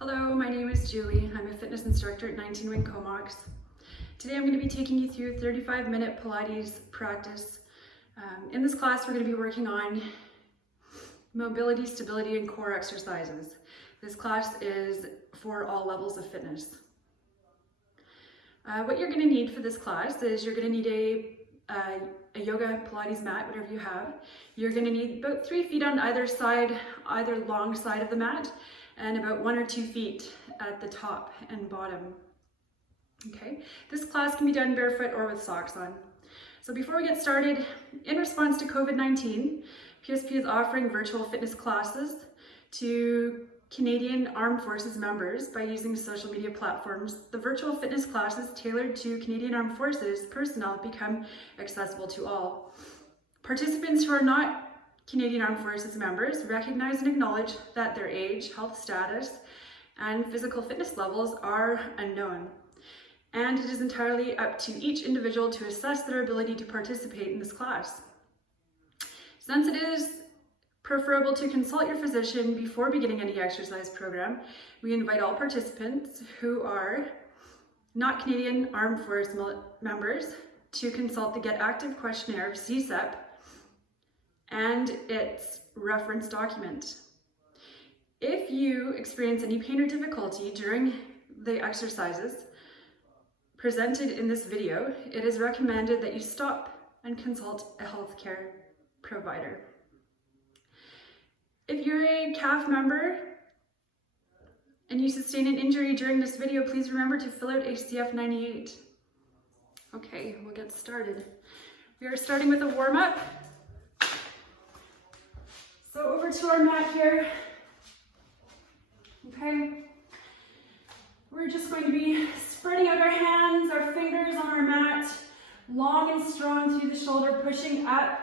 Hello, my name is Julie. I'm a fitness instructor at 19 Wing Comox. Today I'm going to be taking you through 35-minute Pilates practice. In this class we're going to be working on mobility, stability, and core exercises. This class is for all levels of fitness. What you're going to need for this class is you're going to need a yoga Pilates mat, whatever you have. You're going to need about 3 feet on either side, either long side of the mat, and about 1 or 2 feet at the top and bottom. Okay, this class can be done barefoot or with socks on. So before we get started, in response to COVID-19, PSP is offering virtual fitness classes to Canadian Armed Forces members by using social media platforms. The virtual fitness classes tailored to Canadian Armed Forces personnel become accessible to all. Participants who are not Canadian Armed Forces members recognize and acknowledge that their age, health status, and physical fitness levels are unknown. And it is entirely up to each individual to assess their ability to participate in this class. Since it is preferable to consult your physician before beginning any exercise program, we invite all participants who are not Canadian Armed Forces members to consult the Active Questionnaire, CSEP, and its reference document. If you experience any pain or difficulty during the exercises presented in this video, it is recommended that you stop and consult a healthcare provider. If you're a CAF member and you sustain an injury during this video, please remember to fill out ACF 98. Okay, we'll get started. We are starting with a warm-up. So over to our mat here. Okay. We're just going to be spreading out our hands, our fingers on our mat, long and strong through the shoulder, pushing up.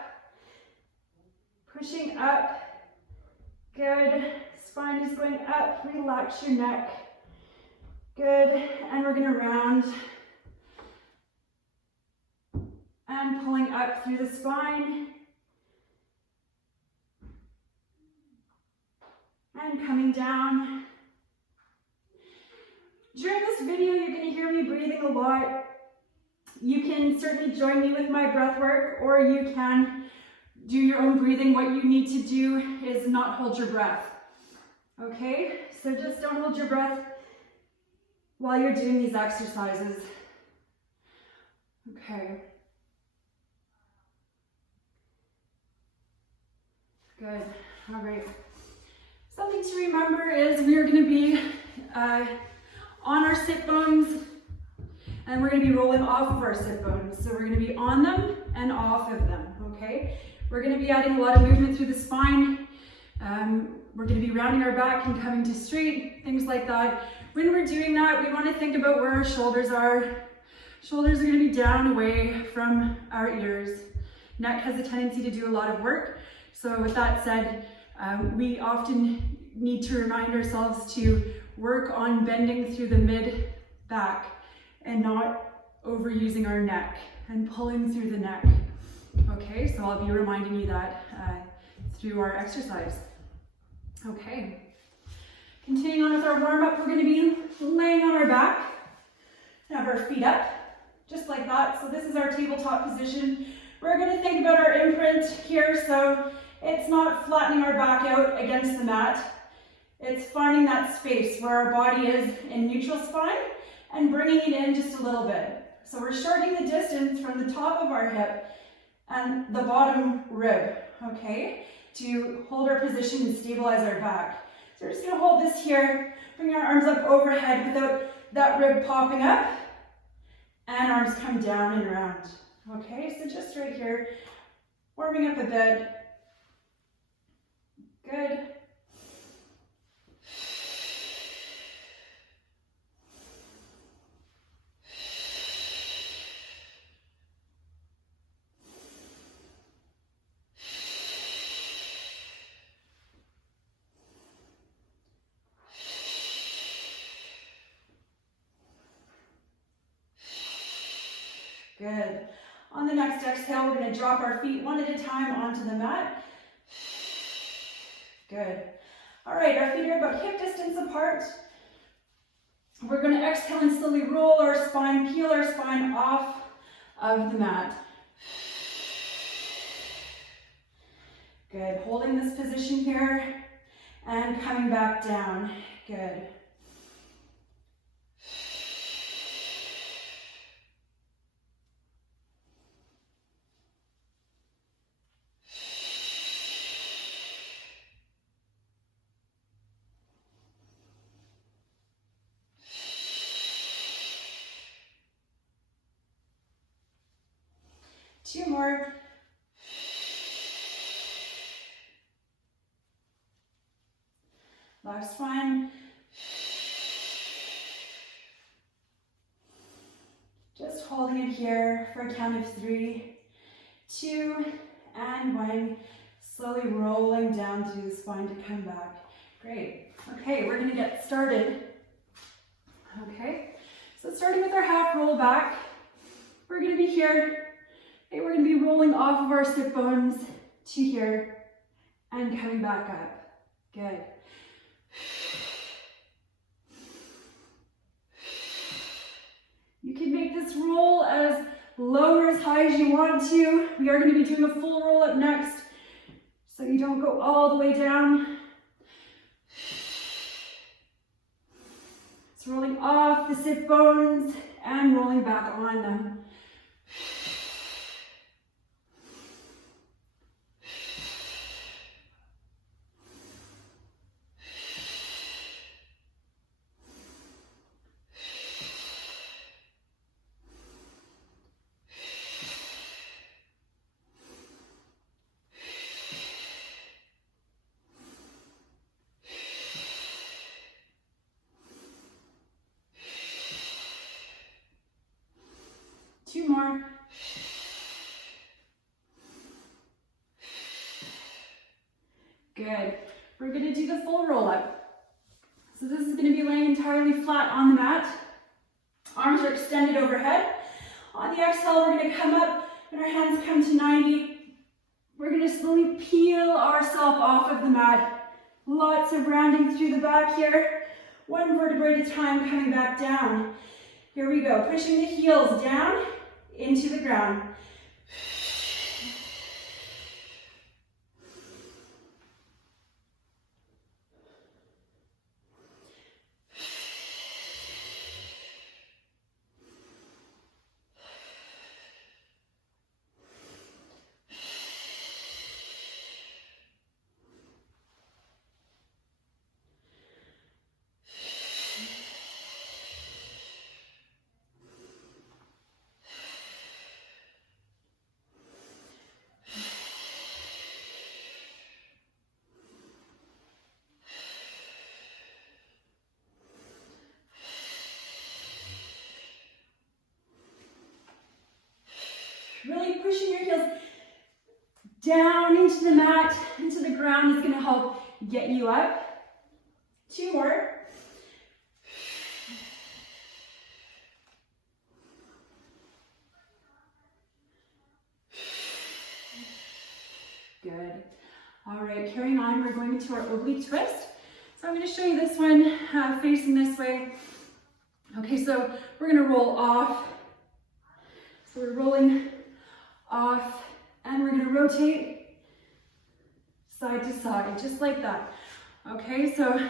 Pushing up. Good. Spine is going up. Relax your neck. Good. And we're going to round. And pulling up through the spine. And coming down. During this video, you're going to hear me breathing a lot. You can certainly join me with my breath work, or you can do your own breathing. What you need to do is not hold your breath. Okay? So just don't hold your breath while you're doing these exercises. Okay. Good. All right. Something to remember is we are going to be on our sit bones, and we're going to be rolling off of our sit bones. So we're going to be on them and off of them, okay? We're going to be adding a lot of movement through the spine. We're going to be rounding our back and coming to straight, things like that. When we're doing that, we want to think about where our shoulders are. Shoulders are going to be down away from our ears. Neck has a tendency to do a lot of work. So with that said, we often need to remind ourselves to work on bending through the mid-back and not overusing our neck and pulling through the neck. Okay, so I'll be reminding you that through our exercise. Okay, continuing on with our warm-up, we're going to be laying on our back, have our feet up, just like that. So this is our tabletop position. We're going to think about our imprint here, so it's not flattening our back out against the mat. It's finding that space where our body is in neutral spine and bringing it in just a little bit. So we're shortening the distance from the top of our hip and the bottom rib, okay, to hold our position and stabilize our back. So we're just going to hold this here, bring our arms up overhead without that rib popping up, and arms come down and around. Okay, so just right here, warming up a bit. Good. Good. On the next exhale, we're going to drop our feet one at a time onto the mat. Good. All right, our feet are about hip distance apart. We're going to exhale and slowly roll our spine, peel our spine off of the mat. Good. Holding this position here and coming back down. Good. Two more. Last one. Just holding it here for a count of 3, 2, and 1. Slowly rolling down through the spine to come back. Great. Okay, we're going to get started. Okay, so starting with our half roll back, we're going to be here. Okay, we're going to be rolling off of our sit bones to here and coming back up. Good. You can make this roll as low or as high as you want to. We are going to be doing a full roll up next, so you don't go all the way down. It's rolling off the sit bones and rolling back on them. Two more. Good. We're going to do the full roll up. So this is going to be laying entirely flat on the mat. Arms are extended overhead. On the exhale, we're going to come up and our hands come to 90. We're going to slowly peel ourselves off of the mat. Lots of rounding through the back here. One vertebrae at a time, coming back down. Here we go. Pushing the heels down into the ground. Really pushing your heels down into the mat, into the ground is going to help get you up. Two more. Good. All right, carrying on, we're going to our oblique twist. So I'm going to show you this one facing this way. Okay, so we're going to roll off. So we're rolling off, and we're going to rotate side to side, just like that. Okay, so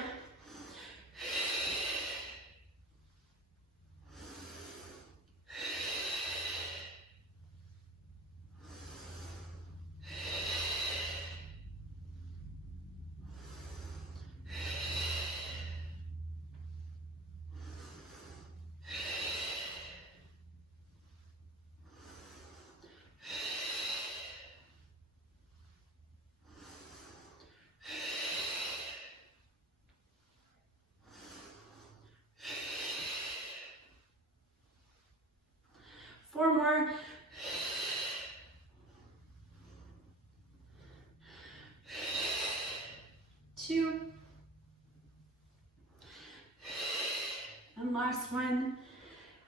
four more. Two. And last one.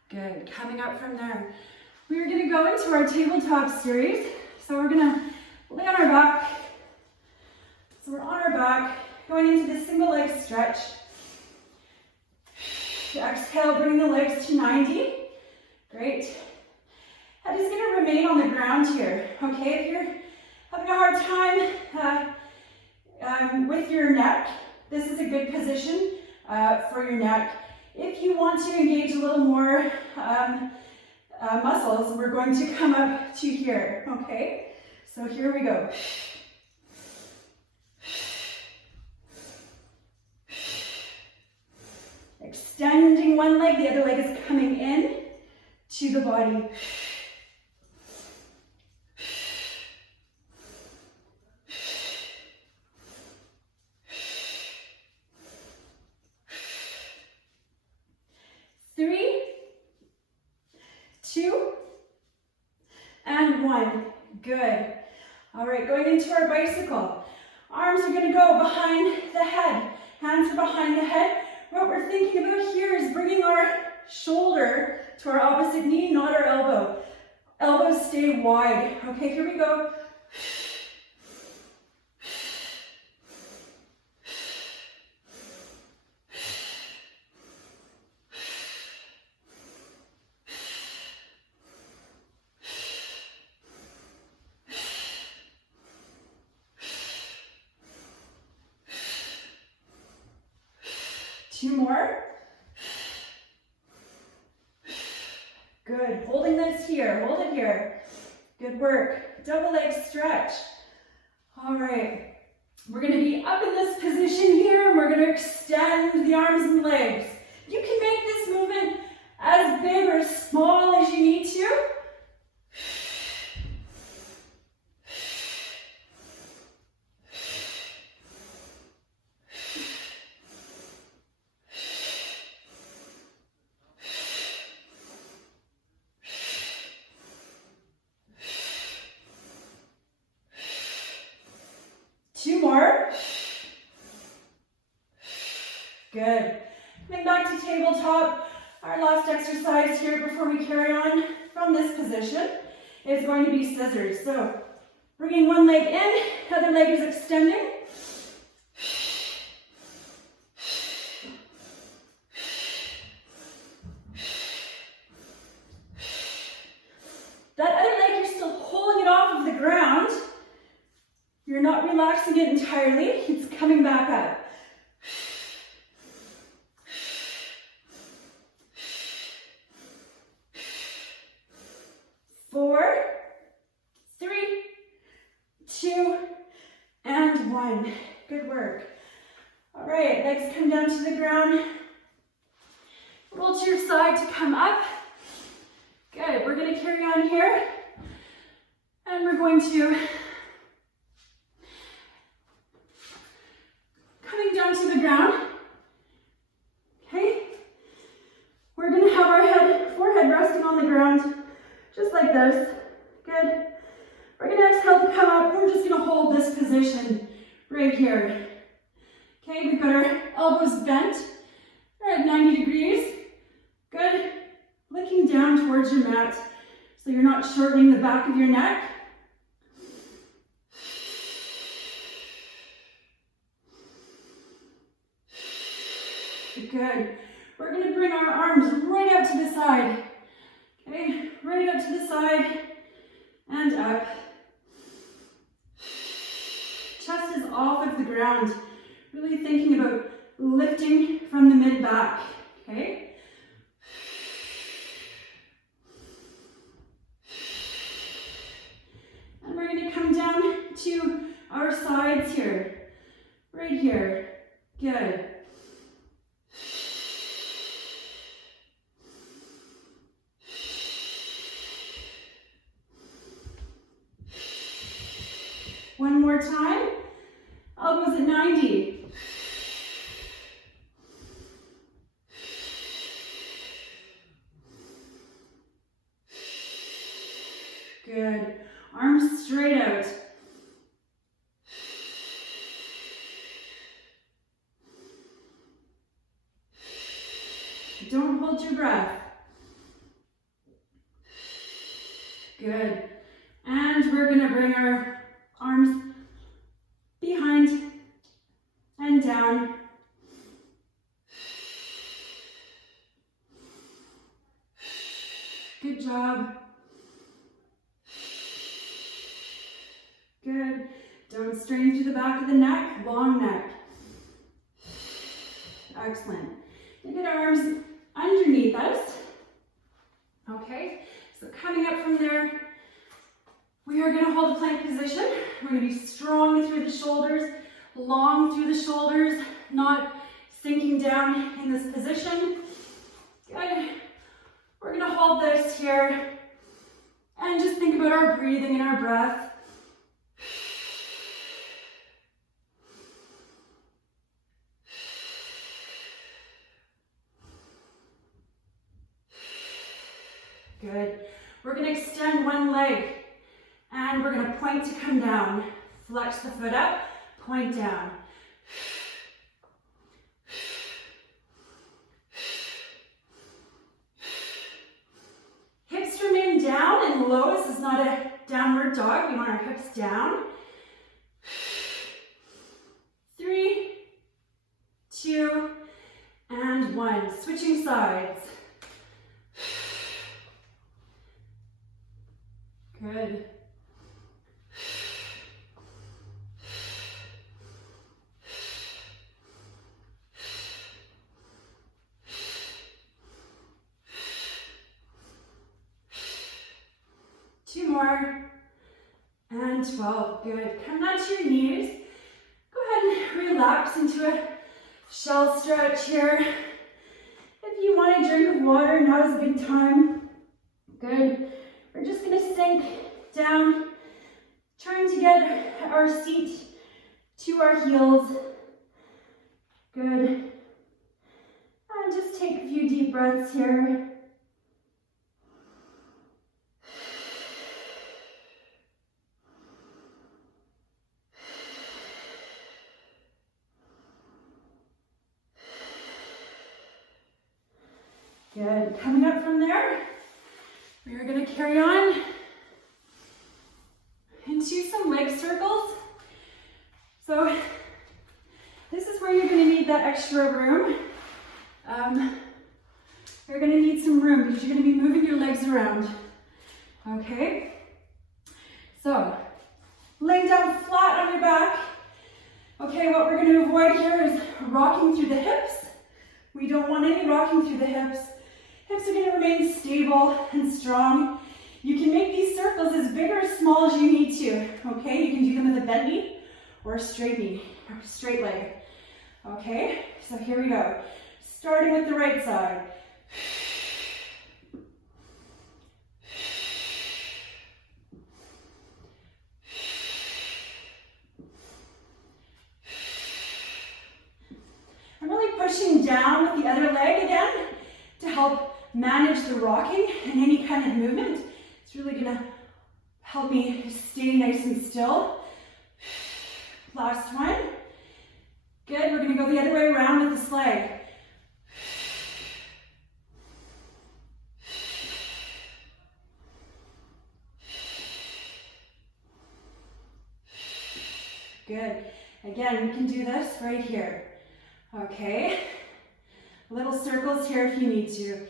Good. Coming up from there. We're going to go into our tabletop series. So we're going to lay on our back. So we're on our back, going into the single leg stretch. Exhale, bring the legs to 90. Great. Head is going to remain on the ground here, okay? If you're having a hard time with your neck, this is a good position for your neck. If you want to engage a little more muscles, we're going to come up to here, okay? So here we go. Extending one leg, the other leg is coming in to the body. Three, two, and one. Good. All right, going into our bicycle. Arms are going to go behind the head. Hands are behind the head. What we're thinking about here is bringing our shoulder to our opposite knee, not our elbow. Elbows stay wide. Okay, here we go. Two more. Good. Holding this here. Hold it here. Good work. Double leg stretch. All right. We're going to be up in this position here. We're going to extend the arms and legs. You can make this movement as big or small as you need to. Two more. Good. Coming back to tabletop. Our last exercise here before we carry on from this position is going to be scissors. So bringing one leg in, the other leg is extending. That other leg, you're still pulling it off of the ground. You're not relaxing it entirely. It's coming back up. Four, three, two, and one. Good work. All right, legs come down to the ground. Roll to your side to come up. Good, we're gonna carry on here. And we're going to coming down to the ground, okay? We're gonna have our forehead resting on the ground, just like this. Good. We're gonna exhale to come up. We're just gonna hold this position right here. Okay, we've got our elbows bent. We're at 90 degrees. Good. Looking down towards your mat so you're not shortening the back of your neck. Good. We're going to bring our arms right out to the side. Okay, right out to the side and up. Chest is off of the ground. Really thinking about lifting from the mid-back. Okay? And we're going to come down to our sides here. Right here. Good. One more time. Elbows at 90. Good. Arms straight out. Don't hold your breath. Good. And we're going to bring our arms behind and down. Good job. Good. Don't strain through the back of the neck, long neck. Excellent. Get our arms underneath us. Okay, so coming up from there, we are going to hold a plank position. We're going to be strong through the shoulders, long through the shoulders, not sinking down in this position. Good. We're going to hold this here and just think about our breathing and our breath. Good. We're going to extend one leg and we're going to point to come down. Flex the foot up, point down. Hips remain down and low. This is not a downward dog. We want our hips down. 3, 2, and 1. Switching sides. Good. Two more. And 12. Good. Come down to your knees. Go ahead and relax into a shell stretch here. If you want a drink of water, now is a good time. Good. We're just going to sink down, trying to get our seat to our heels. Good. And just take a few deep breaths here. Good. Coming up from there, we're going to carry on into some leg circles. So this is where you're going to need that extra room. You're going to need some room because you're going to be moving your legs around. Okay? So laying down flat on your back. Okay, what we're going to avoid here is rocking through the hips. We don't want any rocking through the hips. Hips are going to remain stable and strong. You can make these circles as big or as small as you need to. Okay, you can do them with a bent knee or a straight knee, or straight leg. Okay, so here we go. Starting with the right side. I'm really pushing down with the other leg again to help manage the rocking and any kind of movement. It's really gonna help me stay nice and still. Last one. Good, we're gonna go the other way around with this leg. Good. Again, we can do this right here. Okay. Little circles here if you need to.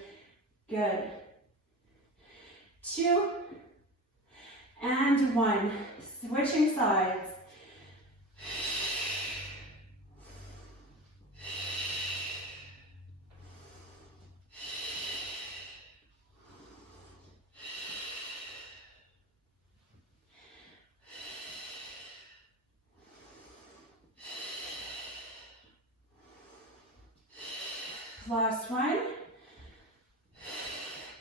Good. 2 and 1. Switching sides. Last one.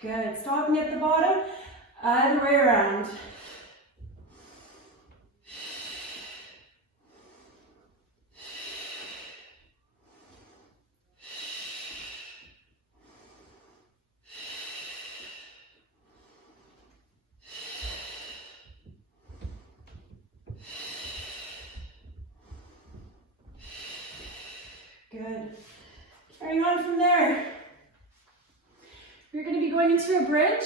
Good. Stopping at the bottom, other way around. Good. Carrying on from there. We're going to be going into a bridge.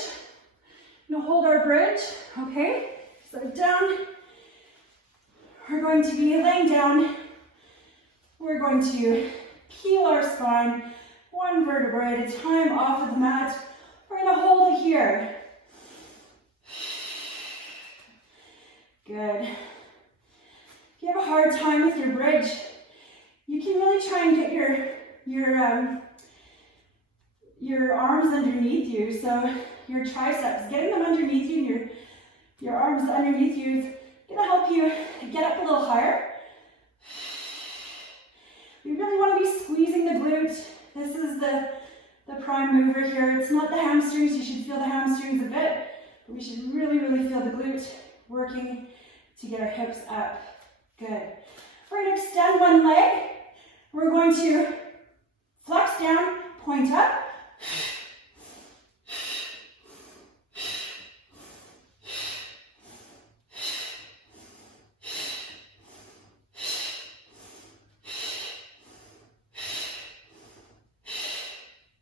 We'll hold our bridge, okay? So down. We're going to be laying down. We're going to peel our spine, one vertebra at a time off of the mat. We're going to hold it here. Good. If you have a hard time with your bridge, you can really try and get your arms underneath you. So your triceps, getting them underneath you and your arms underneath you is gonna help you get up a little higher. We really want to be squeezing the glute. This is the prime mover here. It's not the hamstrings. You should feel the hamstrings a bit, but we should really, really feel the glute working to get our hips up. Good. We're going to extend one leg. We're going to flex down, point up.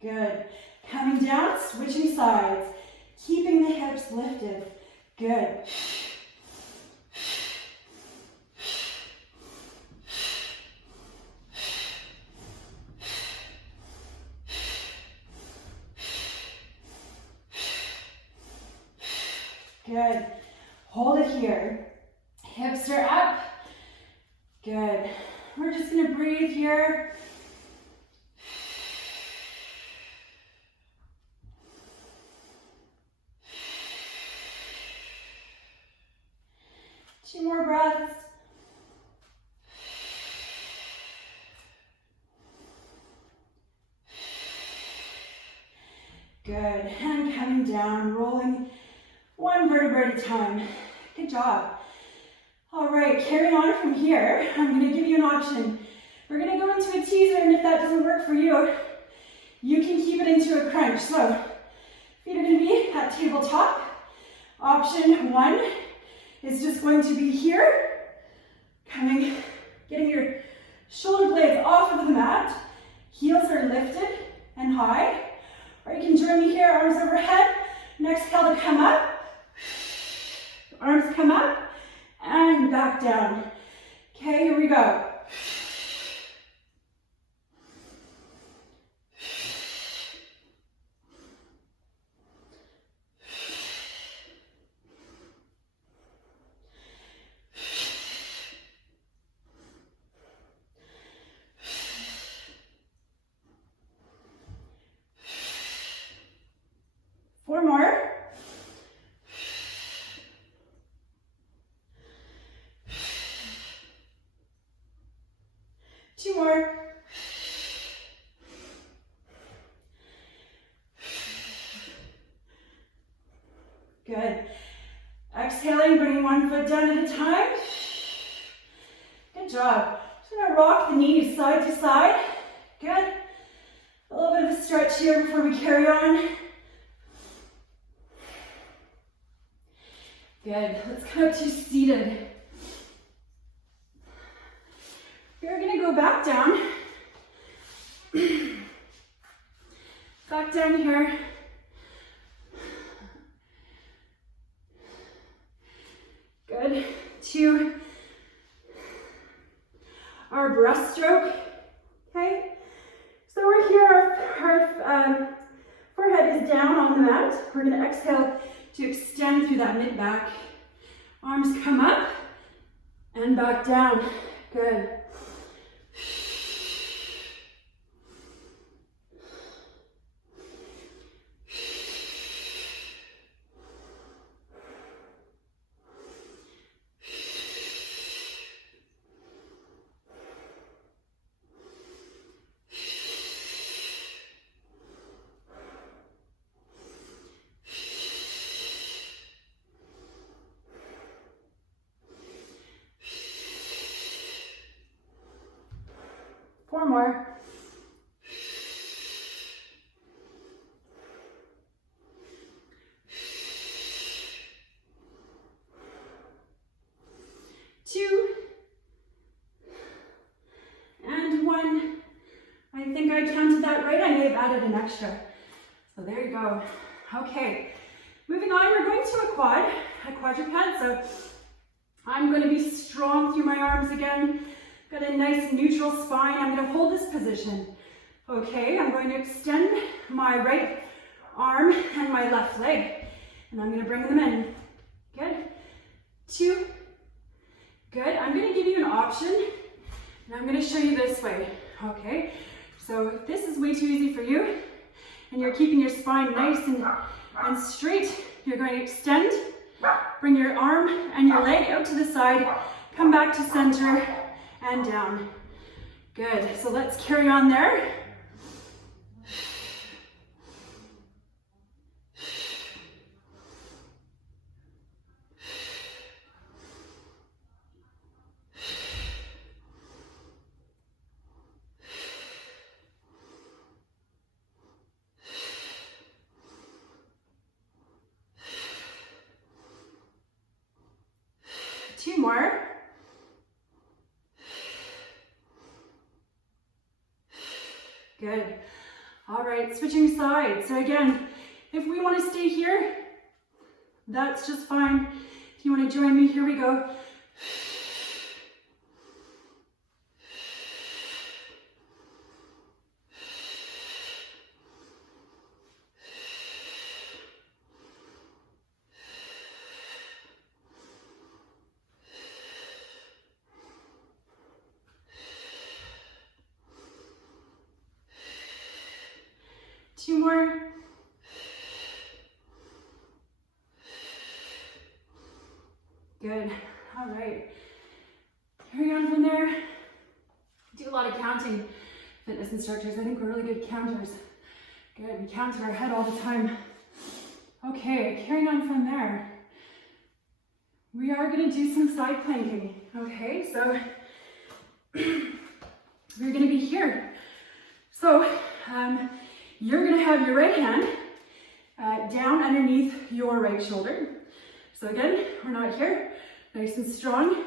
Good. Coming down, switching sides, keeping the hips lifted. Good. Good. Hold it here. Hips are up. Good. We're just going to breathe here. Two more breaths. Good. And coming down, rolling one vertebra at a time. Good job. All right, carry on from here. I'm going to give you an option. We're going to go into a teaser, and if that doesn't work for you, you can keep it into a crunch. So feet are going to be at tabletop. Option one is just going to be here, getting your shoulder blades off of the mat, heels are lifted and high, or you can join me here, arms overhead, and exhale to come up, arms come up, and back down. Okay, here we go. Four more. Two more. Good. Exhaling, bringing one foot down at a time. Good job. Just gonna rock the knees side to side. Good. A little bit of a stretch here before we carry on. Good. Let's come up to seated. We're going to go back down. Back down here. Good. To our breaststroke. Okay. So we're here. Our forehead is down on the mat. We're going to exhale to extend through that mid-back. Arms come up and back down. Good. Four more. Two. And one. I think I counted that right. I may have added an extra. So there you go. Okay. Moving on, we're going to a quadruped. So I'm going to be strong through my arms again. Got a nice neutral spine. I'm going to hold this position. Okay, I'm going to extend my right arm and my left leg. And I'm going to bring them in. Good. 2, Good. I'm going to give you an option, and I'm going to show you this way. Okay. So if this is way too easy for you, and you're keeping your spine nice and straight, you're going to extend, bring your arm and your leg out to the side, come back to center and down. Good. So let's carry on there. Two more. Good. All right, switching sides. So again, if we want to stay here, that's just fine. If you want to join me, here we go. Two more. Good. All right. Carry on from there. Do a lot of counting. Fitness instructors, I think we're really good counters. Good. We count in our head all the time. Okay. Carrying on from there. We are going to do some side planking. Okay. So we're going to be here. So you're going to have your right hand down underneath your right shoulder. So again, we're not here, nice and strong. Okay,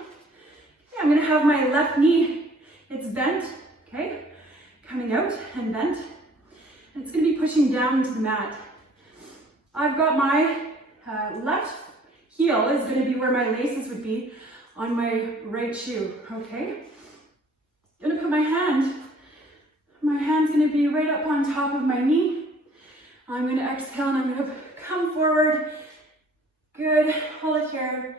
I'm going to have my left knee, it's bent, okay, coming out and bent. And it's going to be pushing down into the mat. I've got my left heel is going to be where my laces would be on my right shoe, okay. I'm going to put my hand's going to be right up on top of my knee. I'm going to exhale and I'm going to come forward. Good. Hold it here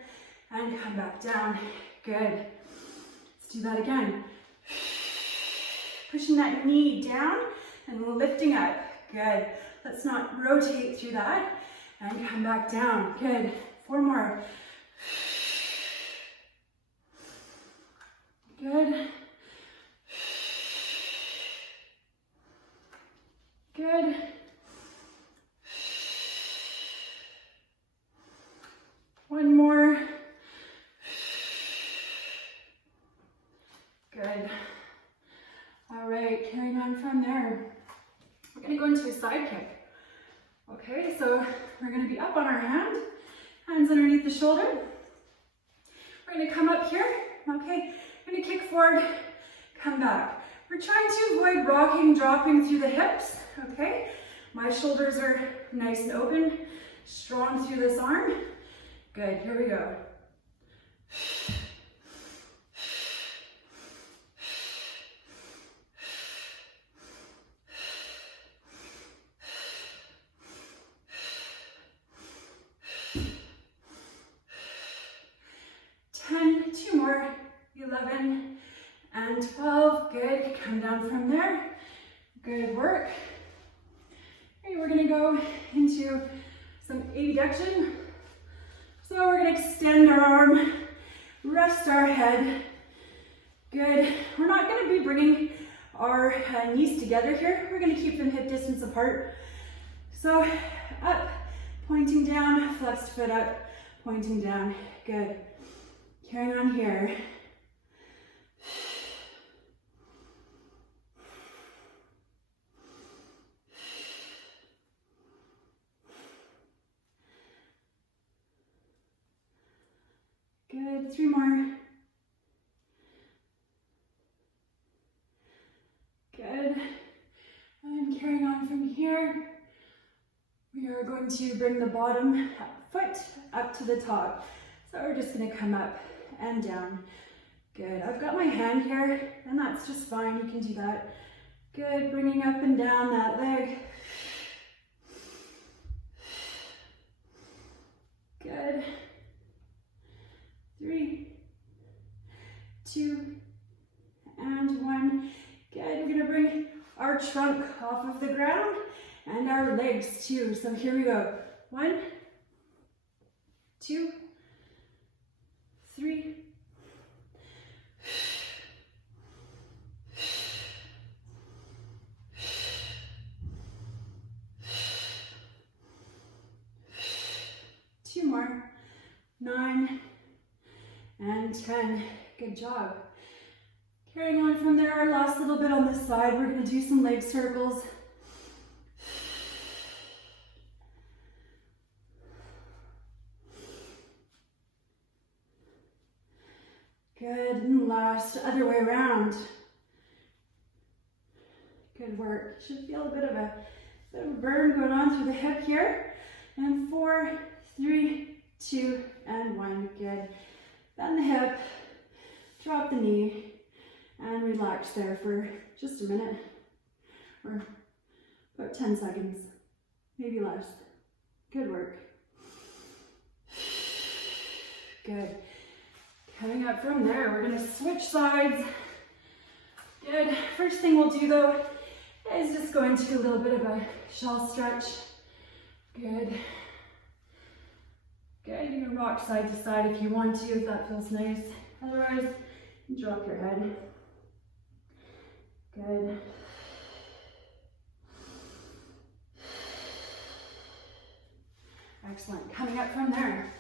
and come back down. Good. Let's do that again. Pushing that knee down and lifting up. Good. Let's not rotate through that and come back down. Good. 4 more. Good. Good. One more. Good. All right, carrying on from there. We're going to go into a side kick. Okay, so we're going to be up on our hands underneath the shoulder. We're going to come up here. Okay, we're going to kick forward, come back. We're trying to avoid rocking, dropping through the hips. Okay, my shoulders are nice and open, strong through this arm. Good, here we go. Two more, 11 and 12, good, come down from there, good work. Okay, we're gonna go into some abduction. So we're gonna extend our arm, rest our head, good. We're not gonna be bringing our knees together here, we're gonna keep them hip distance apart. So up, pointing down, flexed foot up, pointing down, good. Carrying on here. Good, 3 more. Good. And carrying on from here, we are going to bring the bottom foot up to the top. So we're just going to come up and down. Good. I've got my hand here, and that's just fine. You can do that. Good. Bringing up and down that leg. Good. 3, our trunk off of the ground and our legs too. So here we go. 1, 2, 3. 2 more. 9 and 10. Good job. Carrying on from there, our last little bit on this side, we're going to do some leg circles. Good, and last, other way around. Good work. Should feel a bit of a burn going on through the hip here. And 4, 3, 2, and 1. Good. Bend the hip, drop the knee, and relax there for just a minute, or about 10 seconds, maybe less. Good work. Good. Coming up from there, we're gonna switch sides. Good. First thing we'll do though is just go into a little bit of a shell stretch. Good. Good. You can rock side to side if you want to, if that feels nice. Otherwise, drop your head. Good. Excellent. Coming up from there.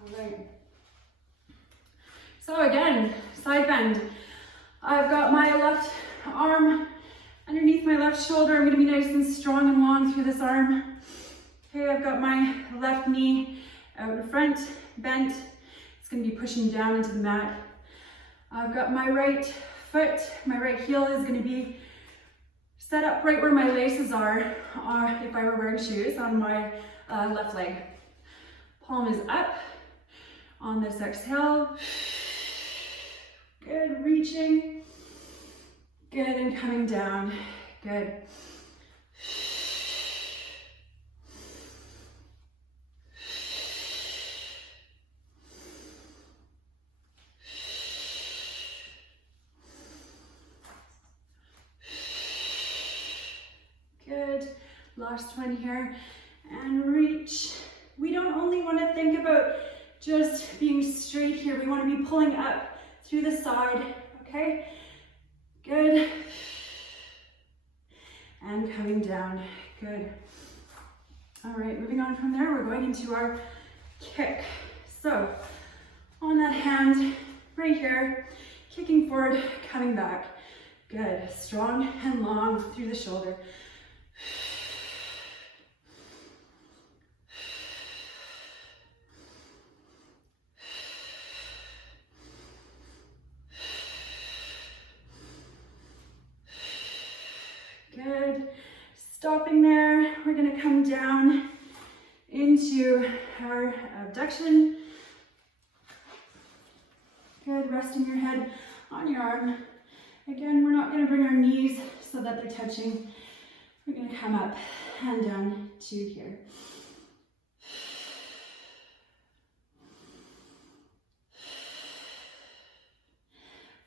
All right. So again, side bend. I've got my left arm underneath my left shoulder. I'm going to be nice and strong and long through this arm. Okay, I've got my left knee out in front, bent. It's going to be pushing down into the mat. I've got my right foot, my right heel is going to be set up right where my laces are, if I were wearing shoes, on my left leg. Palm is up on this exhale. Good, reaching. Good, and coming down. Good. Good. Last one here. And reach. We don't only want to think about just being straight here. We want to be pulling up through the side. Okay? Good. And coming down. Good. All right, moving on from there, we're going into our kick. So, on that hand, right here, kicking forward, coming back. Good. Strong and long through the shoulder. Good. Stopping there, we're going to come down into our abduction. Good. Resting your head on your arm. Again, we're not going to bring our knees so that they're touching. We're going to come up and down to here.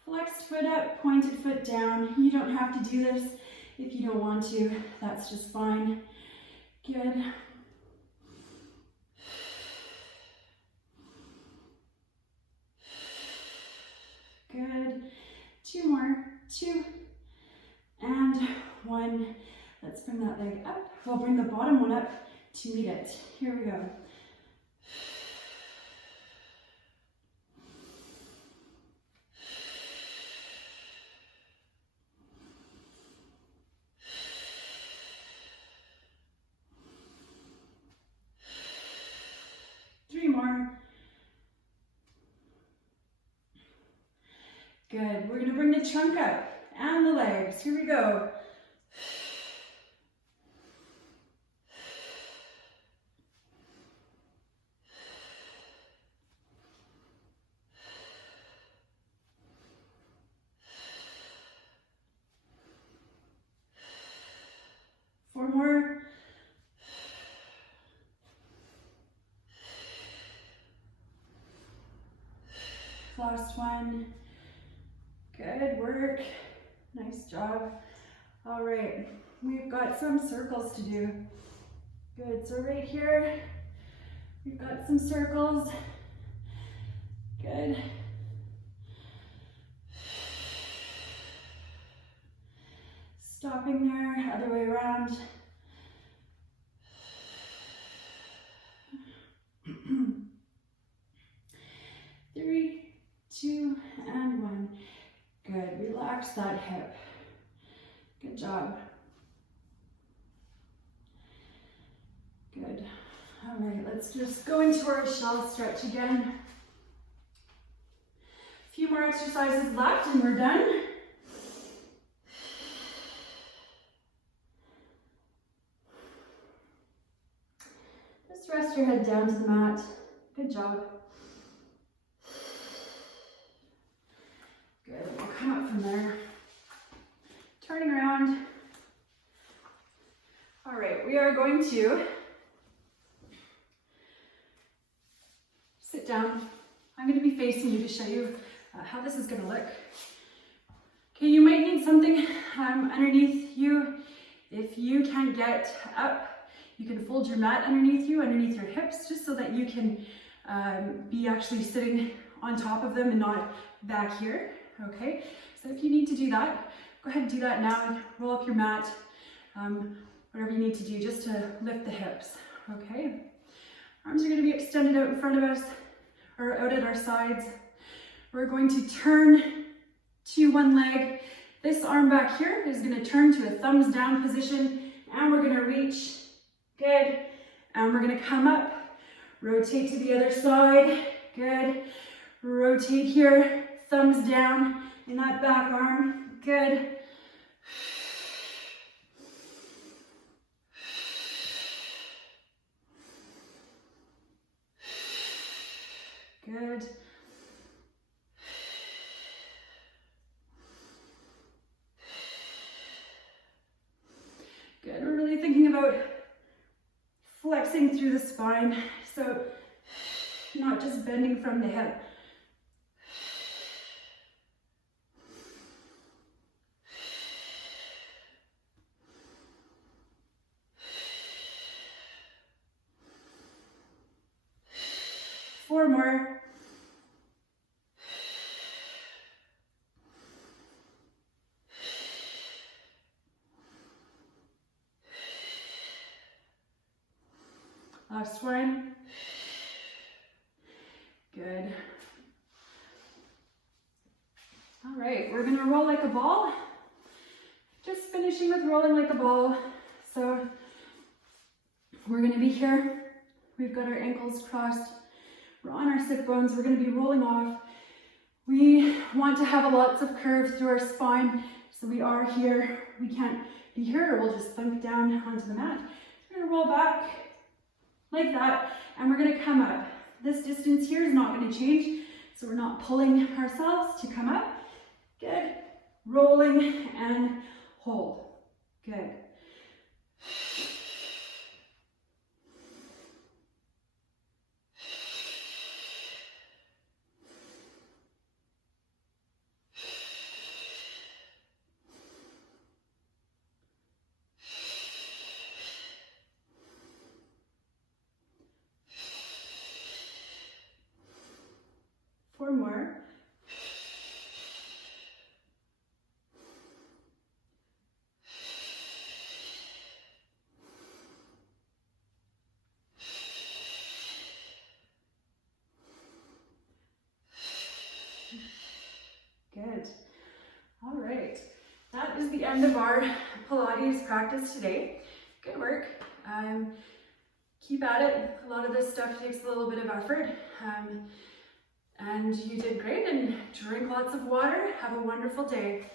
Flexed foot up, pointed foot down. You don't have to do this if you don't want to. That's just fine. Good. Good. 2 more. 2 and 1. Let's bring that leg up. We'll bring the bottom one up to meet it. Here we go. Good. We're going to bring the trunk up and the legs. Here we go. Four more. Last one. Good work. Nice job. All right, we've got some circles to do. Good, so right here, we've got some circles. Good. Stopping there, other way around. Three, two, and one. Good, relax that hip. Good job. Good. All right, let's just go into our shell stretch again. A few more exercises left and we're done. Just rest your head down to the mat. Good job. Good, we'll come up from there. Turning around. All right, we are going to sit down. I'm going to be facing you to show you how this is going to look. Okay, you might need something underneath you. If you can't get up, you can fold your mat underneath you, underneath your hips, just so that you can be actually sitting on top of them and not back here. Okay, so if you need to do that, go ahead and do that now and roll up your mat, whatever you need to do just to lift the hips. Okay, arms are going to be extended out in front of us or out at our sides. We're going to turn to one leg. This arm back here is going to turn to a thumbs down position and we're going to reach. Good. And we're going to come up, rotate to the other side. Good. Rotate here, thumbs down in that back arm. Good. Good. Good. We're really thinking about flexing through the spine, so not just bending from the hip. Four more. Last one. Good. All right, we're gonna roll like a ball. Just finishing with rolling like a ball. So we're gonna be here. We've got our ankles crossed. We're on our sit bones. We're gonna be rolling off. We want to have lots of curve through our spine. So we are here. We can't be here or we'll just thunk down onto the mat. We're gonna roll back like that, and we're gonna come up. This distance here is not gonna change, so we're not pulling ourselves to come up. Good. Rolling and hold. Good. Four more. Good. All right. That is the end of our Pilates practice today. Good work. Keep at it. A lot of this stuff takes a little bit of effort. And you did great, and drink lots of water. Have a wonderful day.